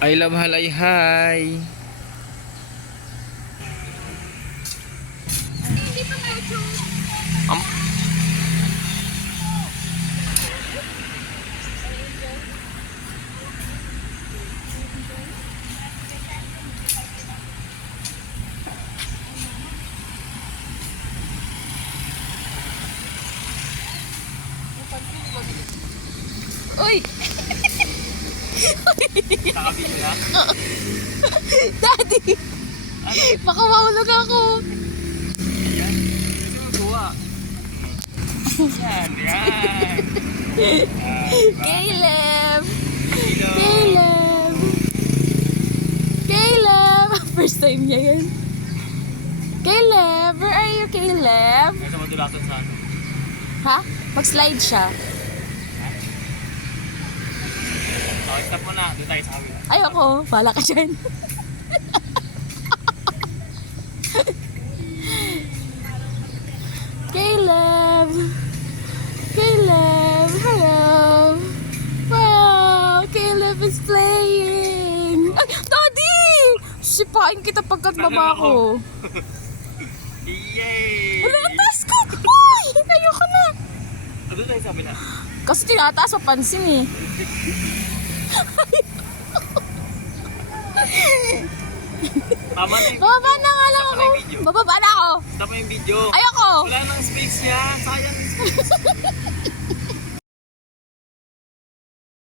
I love halayhay. Hindi pa medyo. Am Uy! Nakabili na? Daddy! Baka mahulog ako. Yan. Kasi magawa. Yan, yan. Caleb! Hello. Caleb! Caleb! First time niya yun. Caleb! Where are you, Caleb? May sa madulasan sa ano. Ha? Mag-slide siya. Okay, stop mo na. Doon tayo sa kabila. Ayoko. Bala ka dyan. Caleb! Caleb! Hello! Wow! Caleb is playing! Ay! Daddy! Sipain kita pagkat baba ko. Yay! Wala ang taas ko! Uy! Ayoko na! Doon tayo sa kabila. Kasi tinataas mapansin eh. Tama na yung Bababa na nga lang Stop ako. na yung video. Bababa na ako. Stop mo yung video. Ayoko! Wala nang space yan. Sayang yung space.